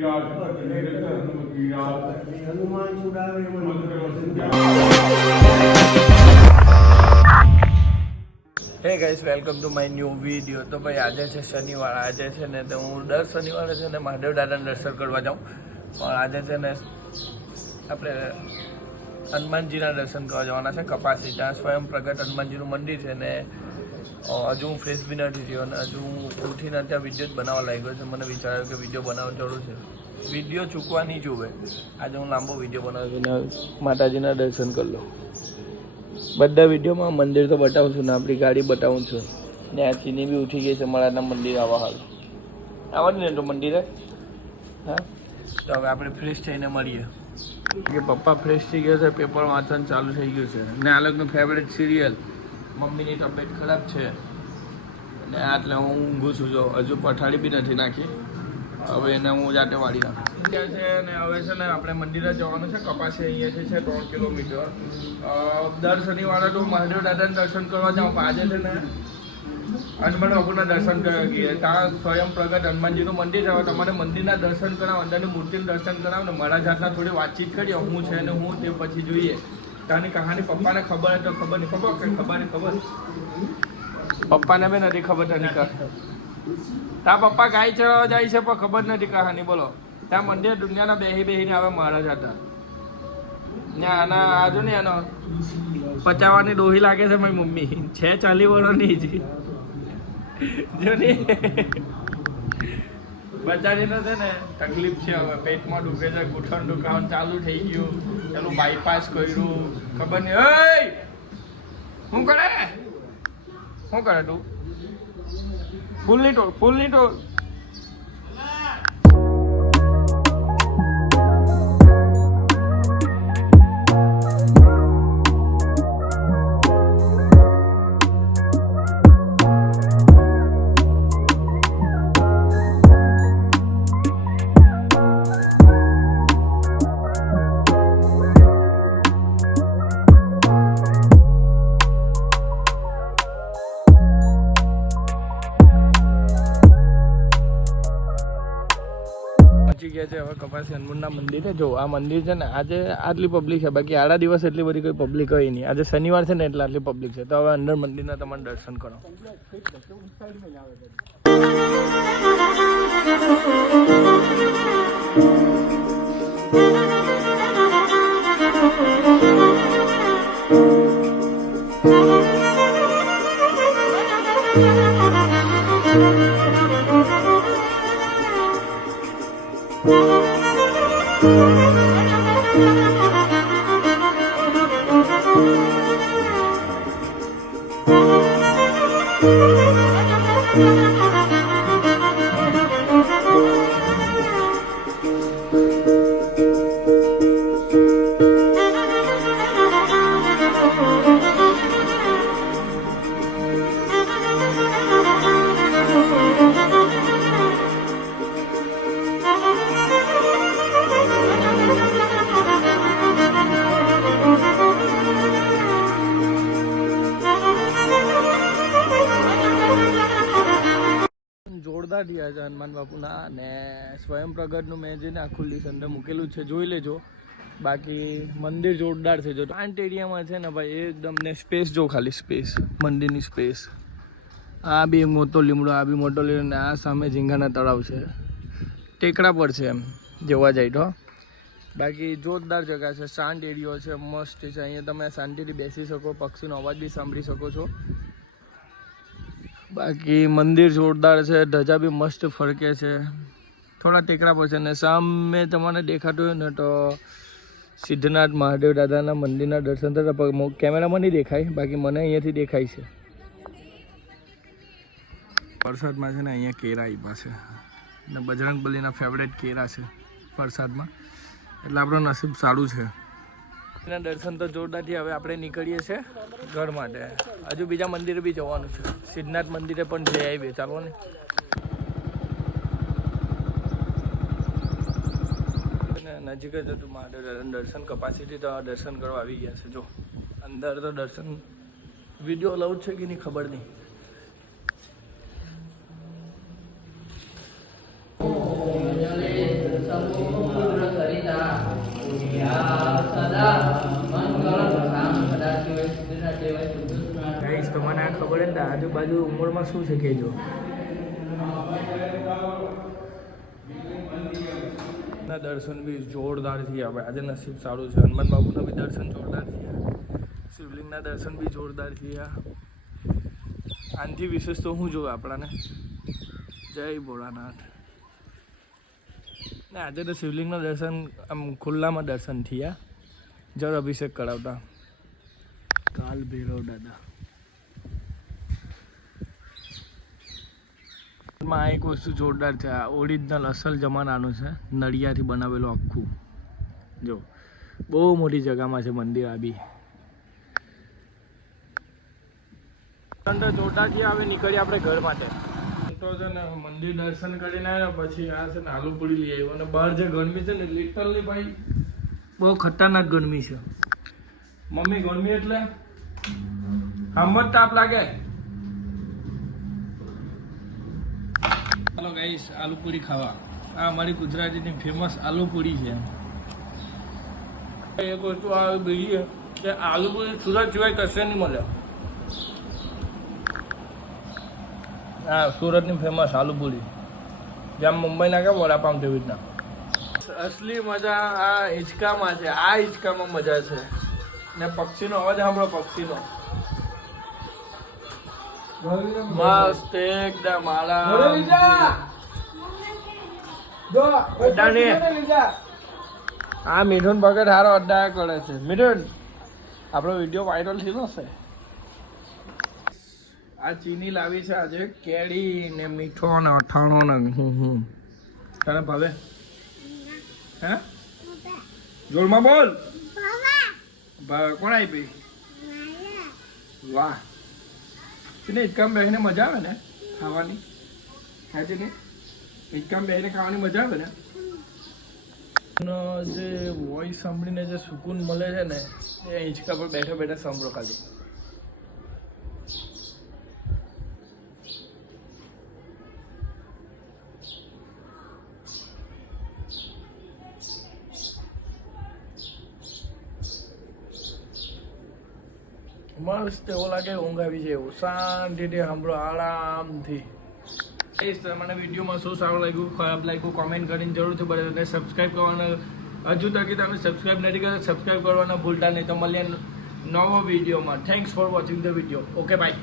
હે guys, welcome to my new video. તો ભાઈ આજે છે શનિવાર. આજે છે ને તો હું દર શનિવારે છે ને મહાદેવ દાદાના દર્શન કરવા જાઉં, પણ આજે છે ને આપણે હનુમાનજીના દર્શન કરવા જવાના છે કપાસી. ત્યાં સ્વયં પ્રગટ હનુમાનજીનું મંદિર છે ને હજુ હું ફ્રેશ બી નથી થયો અને હજુ હું ઉઠીને ત્યાં વિડીયો જ બનાવવા લાગ્યો છે. મને વિચાર્યો કે વિડીયો બનાવવાની જરૂર છે, વિડીયો ચૂકવા નહીં જોવે. આજે હું લાંબો વિડીયો બનાવું છું ને માતાજીના દર્શન કરી લો. બધા વિડીયોમાં મંદિર તો બતાવું છું ને આપણી ગાડી બતાવું છું ને આ ચીની બી ઉઠી ગઈ છે મારાના મંદિર આવવા હાલ આવવાનું ને તો મંદિરે. હા, તો હવે આપણે ફ્રેશ થઈને મળીએ. કે પપ્પા ફ્રેશ થઈ ગયા છે, પેપર વાંચવાનું ચાલુ થઈ ગયું છે ને આ લોકોનું ફેવરેટ સિરિયલ. મમ્મીની તબિયત ખરાબ છે ને એટલે હું ઊંઘું છું. જો હજુ પઠાડી બી નથી નાખી, હવે એને હું જાતે વાળી નાખું છે. ને હવે છે ને આપણે મંદિરે જવાનું છે કપાસી. અહીંયાથી છે 3 કિલોમીટર. દર શનિવારે તો મહાદેવ દાદાના દર્શન કરવા જાઉં, પણ આજે છે ને હનુમાન બાપુના દર્શન કરવા ગઈએ. ત્યાં સ્વયં પ્રગટ હનુમાનજીનું મંદિર છે. તમારે મંદિરના દર્શન કરાવો, અંદરની મૂર્તિનું દર્શન કરાવો ને મારા જાતના થોડી વાતચીત કરીએ હું છે ને હું તે પછી જોઈએ. ત્યાંની કહાની પપ્પાને ખબર હોય તો ખબર નહીં, ખબર પપ્પાને બી નથી ખબર. ત્યાં પપ્પા ગાય ચરાવવા જાય છે પણ ખબર નથી કહાની. બોલો, ત્યાં મંદિર દુનિયાના બેહીને આવે મહારાજ હતા ને આના આજુ ને એનો 50 ડોહી લાગે છે મારી મમ્મી છે 40 વર્ષની જ જો ને બચારીને છે ને તકલીફ છે. હવે પેટમાં દુખે છે, ઘૂંટણ દુખાવાનું ચાલુ થઈ ગયું, પેલું બાયપાસ કર્યું, ખબર નહીં. ઓય શું કરે તું? ફૂલની ટોળ ગયા છે. હવે કપાસી હનુમાનના મંદિરે જો આ મંદિર છે ને આજે આટલી પબ્લિક છે, બાકી આડા દિવસ એટલી બધી કોઈ પબ્લિક હોય નહીં. આજે શનિવાર છે ને એટલે આટલી પબ્લિક છે. તો હવે અંદર મંદિરના તમારે દર્શન કરો. જોરદાર થયા છે હનુમાન બાપુના ને સ્વયં પ્રગટનું મેં જે ને આખું લિસ્ટ અંદર મૂકેલું છે, જોઈ લેજો. બાકી મંદિર જોરદાર છે. જો પ્લાન્ટ એરિયામાં છે ને ભાઈ એકદમ ને સ્પેસ જો, ખાલી સ્પેસ, મંદિરની સ્પેસ. આ બી મોટો લીમડો, આ બી મોટો લીમડો ને આ સામે ઝીંગાના તળાવ છે, ટેકરા પર છે એમ જોવા જાય તો. બાકી જોરદાર જગ્યા છે, શાંત એરિયો છે, મસ્ત છે. અહીંયા તમે શાંતિથી બેસી શકો, પક્ષીનો અવાજ બી સાંભળી શકો છો. બાકી મંદિર જોરદાર છે, ધજા બી મસ્ત ફરકે છે, થોડા ટેકરા પર છે ને સામે તમને દેખાતું હોય ને તો સિદ્ધનાથ મહાદેવ દાદાના મંદિરના દર્શન થતા. કેમેરામાં નહીં દેખાય, બાકી મને અહીંયાથી દેખાય છે. પ્રસાદમાં છે ને અહીંયા કેરા આપ્યા છે ને બજરંગબલીના ફેવરેટ કેરા છે પ્રસાદમાં, એટલે આપણું નસીબ સારું છે. એના દર્શન તો જોરદારથી. હવે આપણે નીકળીએ છીએ ઘર માટે. હજુ બીજા મંદિરે બી જવાનું છે, સિદ્ધનાથ મંદિરે પણ જઈ આવીએ. ચાલો ને. નજીક જ હતું મહાદેવ દર્શન. કપાસીથી તો દર્શન કરવા આવી ગયા છે. જો અંદર તો દર્શન વિડીયો અલાઉડ છે કે નહીં ખબર નહીં. ખબર ને આજુબાજુ ઉંમરમાં શું છે કહેજો. દર્શન બી જોરદાર થયા ભાઈ. આજે નસીબ સારું છે. હનુમાન બાબુના બી દર્શન જોરદાર થયા. શિવલિંગના દર્શન બી જોરદાર થયા. આનાથી વિશેષ તો શું જોવે આપણાને. જય ભોળાનાથ. ને આજે તો શિવલિંગના દર્શન આમ ખુલ્લામાં દર્શન થયા. જળ અભિષેક કરાવતા. કાલ ભૈરવ દાદા માં એક વસ્તુ જોરદાર છે. આ ઓરિજિનલ અસલ જમાનાનું છે. નળિયાથી બનાવેલું આખું. જો બહુ મોટી જગ્યામાં છે મંદિર. આ બી અંદર જોરદાર છે. હવે નીકળીએ આપણે ઘર માટે. તો છે ને મંદિર દર્શન કરીને આવ્યા પછી આ છે ને આલુ પૂરી લઈ આવ્યો. અને બહાર જે ગરમી છે ને લિટરલી ભાઈ બહુ ખતરનાક ગરમી છે. મમ્મી ગરમી એટલે આમ જ તાપ લાગે. ચાલો ગાઈસ આલુ પૂરી ખાવા. આ અમારી ગુજરાતીની ફેમસ આલુ પૂરી છે. એક વસ્તુ આ બીજી કે આલુ પૂરી સુરત સિવાય કશે નહીં મળે. હા સુરતની ફેમસ આલુ પૂરી. જેમ મુંબઈના કે વડાપાઉં તેવી રીતના. અસલી મજા આ હિંચકામાં છે. આ હિંચકામાં મજા છે. ને પક્ષીનો અવાજ સાંભળો. પક્ષીનો મસ્ત એકદમ આ મિથુન ભગત સારો અડ્ડા કરે છે. મિથુન આપણો વિડીયો વાયરલ થયેલો છે. આ ચીની લાવી છે આજે. કેરી ને મીઠો ને અઠાણો ને તને ભાવે? હે જોરમાં બોલ. કોણ આપી? વાહ. ને હિચકામાં બેસીને મજા આવે ને ખાવાની. હા છે ને હિચકામાં બેસીને ખાવાની મજા આવે ને. જે વોઇસ સાંભળીને જે સુકૂન મળે છે ને એ હિંચકા પર બેઠા બેઠા સાંભળો ખાલી. મસ્ત એવું લાગે. ઊંઘ આવી જાય એવું શાંતિથી સાંભળો આરામથી. મને વિડીયોમાં શું સારું લાગ્યું ખરાબ લાગ્યું કોમેન્ટ કરીને જરૂરથી બતાવો. સબસ્ક્રાઈબ કરવાના હજુ તકી તમે સબસ્ક્રાઈબ નથી કરતા સબસ્ક્રાઈબ કરવાના ભૂલતા નહીં. તો મળીએ નવો વિડીયોમાં. Thanks for watching the video. Okay bye.